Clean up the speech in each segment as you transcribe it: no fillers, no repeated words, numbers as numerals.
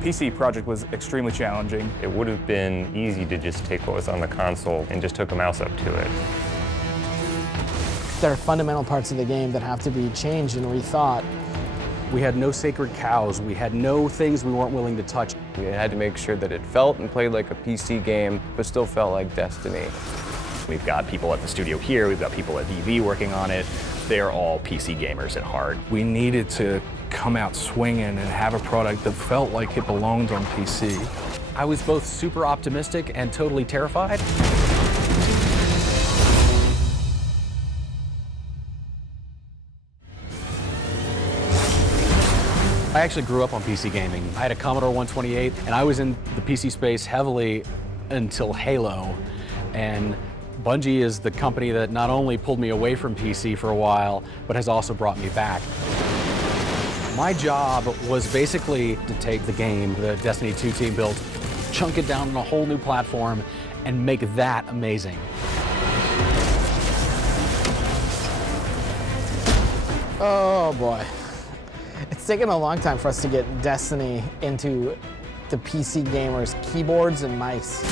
PC project was extremely challenging. It would have been easy to just take what was on the console and just hook a mouse up to it. There are fundamental parts of the game that have to be changed and rethought. We had no sacred cows. We had no things we weren't willing to touch. We had to make sure that it felt and played like a PC game, but still felt like Destiny. We've got people at the studio here, we've got people at VV working on it. They're all PC gamers at heart. We needed to come out swinging and have a product that felt like it belonged on PC. I was both super optimistic and totally terrified. I actually grew up on PC gaming. I had a Commodore 128, and I was in the PC space heavily until Halo. And Bungie is the company that not only pulled me away from PC for a while, but has also brought me back. My job was basically to take the game the Destiny 2 team built, chunk it down on a whole new platform, and make that amazing. Oh boy. It's taken a long time for us to get Destiny into the PC gamers' keyboards and mice.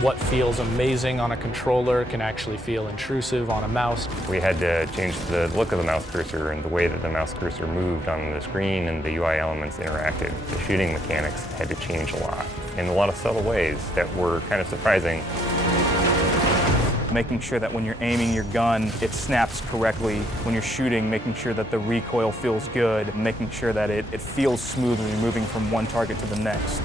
What feels amazing on a controller can actually feel intrusive on a mouse. We had to change the look of the mouse cursor and the way that the mouse cursor moved on the screen and the UI elements interacted. The shooting mechanics had to change a lot in a lot of subtle ways that were kind of surprising. Making sure that when you're aiming your gun, it snaps correctly. When you're shooting, making sure that the recoil feels good, making sure that it feels smooth when you're moving from one target to the next.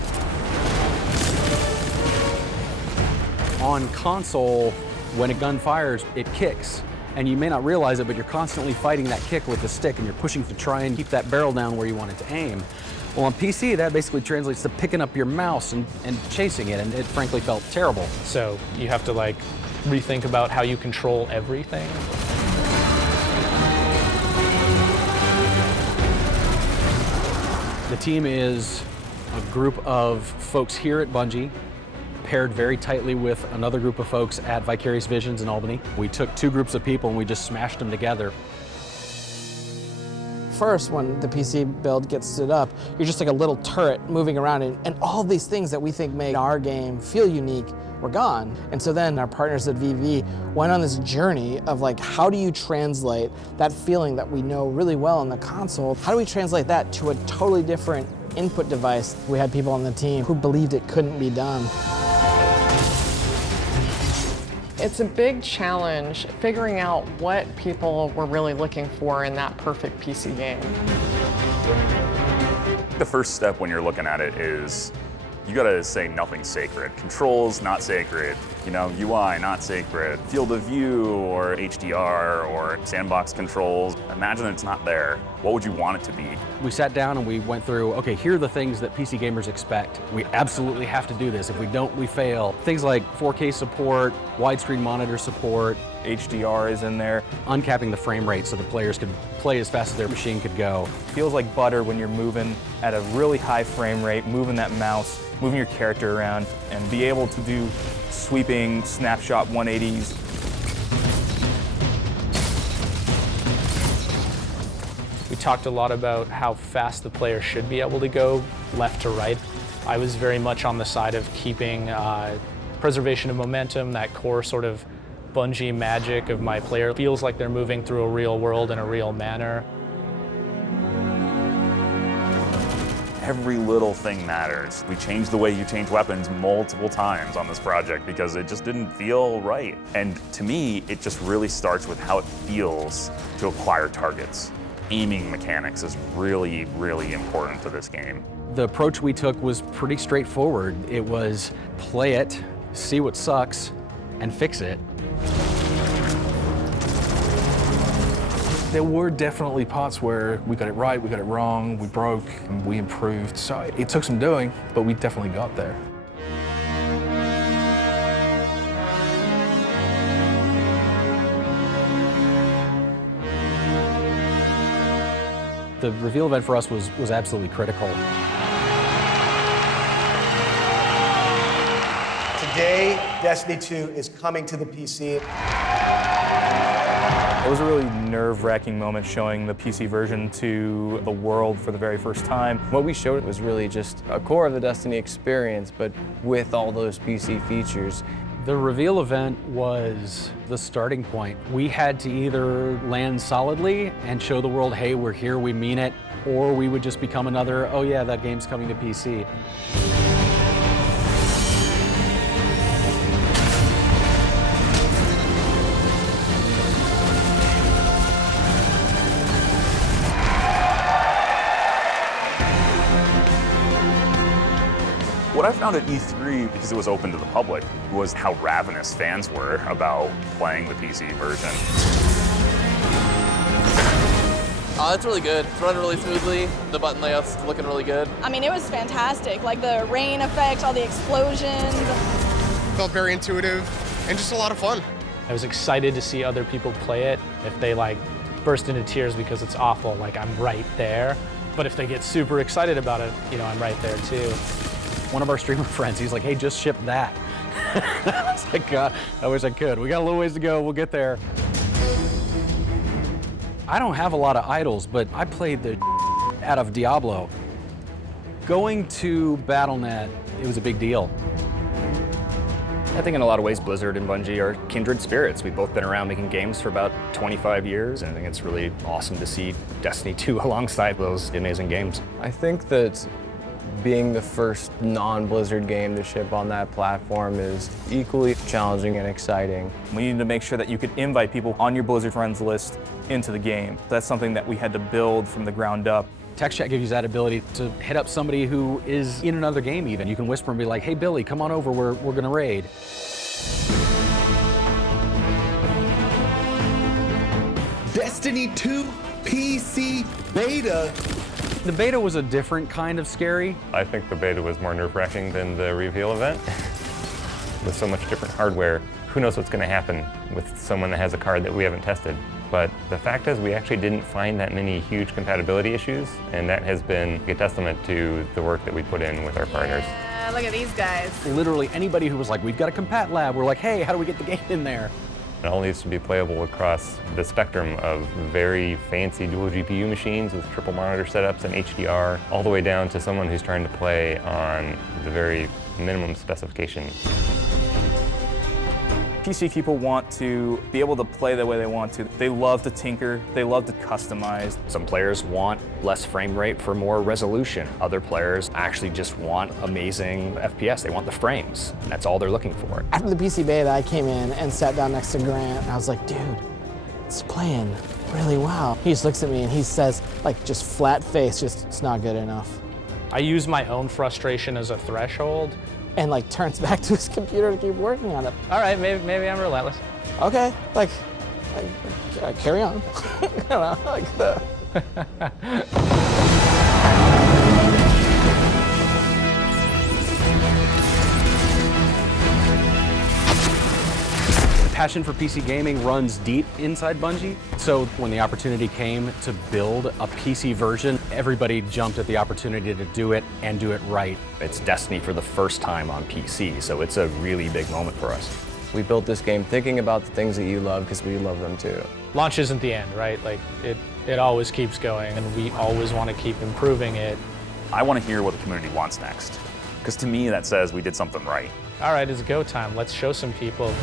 On console, when a gun fires, it kicks. And you may not realize it, but you're constantly fighting that kick with the stick and you're pushing to try and keep that barrel down where you want it to aim. Well, on PC, that basically translates to picking up your mouse and chasing it, and it frankly felt terrible. So you have to rethink about how you control everything. The team is a group of folks here at Bungie, paired very tightly with another group of folks at Vicarious Visions in Albany. We took two groups of people and we just smashed them together. First, when the PC build gets stood up, you're just like a little turret moving around, and all these things that we think make our game feel unique were gone. And so then our partners at VV went on this journey of how do you translate that feeling that we know really well on the console? How do we translate that to a totally different input device? We had people on the team who believed it couldn't be done. It's a big challenge figuring out what people were really looking for in that perfect PC game. The first step when you're looking at it is you gotta say nothing's sacred. Controls, not sacred. UI, not sacred. Field of view or HDR or sandbox controls. Imagine it's not there. What would you want it to be? We sat down and we went through, okay, here are the things that PC gamers expect. We absolutely have to do this. If we don't, we fail. Things like 4K support, widescreen monitor support. HDR is in there. Uncapping the frame rate so the players could play as fast as their machine could go. Feels like butter when you're moving at a really high frame rate, moving that mouse, moving your character around, and be able to do sweeping snapshot 180s. We talked a lot about how fast the player should be able to go left to right. I was very much on the side of keeping preservation of momentum, that core sort of Bungie magic of my player feels like they're moving through a real world in a real manner. Every little thing matters. We changed the way you change weapons multiple times on this project because it just didn't feel right. And to me, it just really starts with how it feels to acquire targets. Aiming mechanics is really, really important to this game. The approach we took was pretty straightforward. It was play it, see what sucks, and fix it. There were definitely parts where we got it right, we got it wrong, we broke, and we improved. So it took some doing, but we definitely got there. The reveal event for us was absolutely critical. Today, Destiny 2 is coming to the PC. It was a really nerve-wracking moment showing the PC version to the world for the very first time. What we showed was really just a core of the Destiny experience, but with all those PC features. The reveal event was the starting point. We had to either land solidly and show the world, hey, we're here, we mean it, or we would just become another, oh yeah, that game's coming to PC. What I found at E3, because it was open to the public, was how ravenous fans were about playing the PC version. It's really good. It's running really smoothly. The button layout's looking really good. I mean, it was fantastic. Like the rain effects, all the explosions. Felt very intuitive and just a lot of fun. I was excited to see other people play it. If they like burst into tears because it's awful, like I'm right there. But if they get super excited about it, you know, I'm right there too. One of our streamer friends, he's like, hey, just ship that. I was like, God, I wish I could. We got a little ways to go, we'll get there. I don't have a lot of idols, but I played the out of Diablo. Going to Battle.net, it was a big deal. I think in a lot of ways, Blizzard and Bungie are kindred spirits. We've both been around making games for about 25 years, and I think it's really awesome to see Destiny 2 alongside those amazing games. I think that being the first non-Blizzard game to ship on that platform is equally challenging and exciting. We needed to make sure that you could invite people on your Blizzard friends list into the game. That's something that we had to build from the ground up. Text chat gives you that ability to hit up somebody who is in another game even. You can whisper and be like, hey Billy, come on over, we're gonna raid. Destiny 2 PC Beta. The beta was a different kind of scary. I think the beta was more nerve-wracking than the reveal event. With so much different hardware, who knows what's going to happen with someone that has a card that we haven't tested. But the fact is we actually didn't find that many huge compatibility issues, and that has been a testament to the work that we put in with our partners. Look at these guys. Literally anybody who was like, we've got a compat lab, we're like, hey, how do we get the game in there? It all needs to be playable across the spectrum of very fancy dual GPU machines with triple monitor setups and HDR, all the way down to someone who's trying to play on the very minimum specification. PC people want to be able to play the way they want to. They love to tinker, they love to customize. Some players want less frame rate for more resolution. Other players actually just want amazing FPS. They want the frames. That's all they're looking for. After the PC beta, I came in and sat down next to Grant, and I was like, dude, it's playing really well. He just looks at me and he says, like, just flat face, just, it's not good enough. I use my own frustration as a threshold. And like turns back to his computer to keep working on it. All right, maybe I'm relentless. Okay, like carry on. I don't know, like the. Passion for PC gaming runs deep inside Bungie. So when the opportunity came to build a PC version, everybody jumped at the opportunity to do it and do it right. It's Destiny for the first time on PC, so it's a really big moment for us. We built this game thinking about the things that you love because we love them too. Launch isn't the end, right? Like it always keeps going, and we always want to keep improving it. I want to hear what the community wants next, because to me that says we did something right. All right, it's go time. Let's show some people.